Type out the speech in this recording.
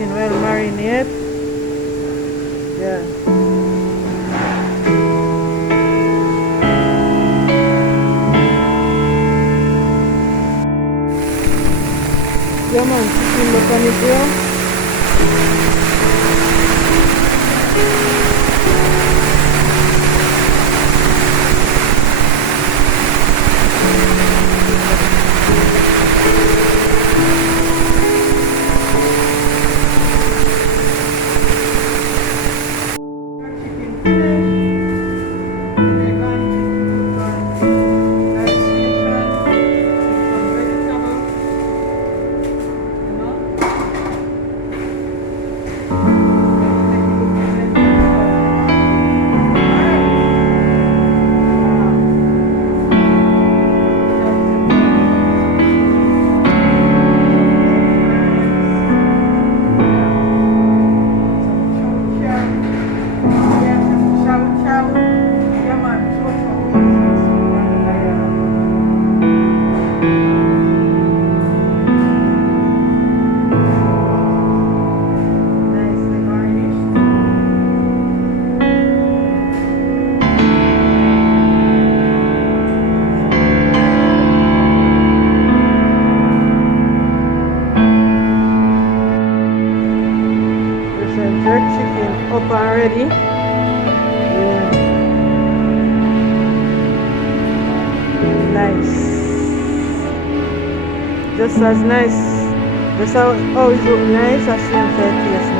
chicken well marinate. Yeah. Yeah man, chicken look on it here. Jerk chicken up already. Yeah. Nice. Just as nice. Just how it look nice, as same taste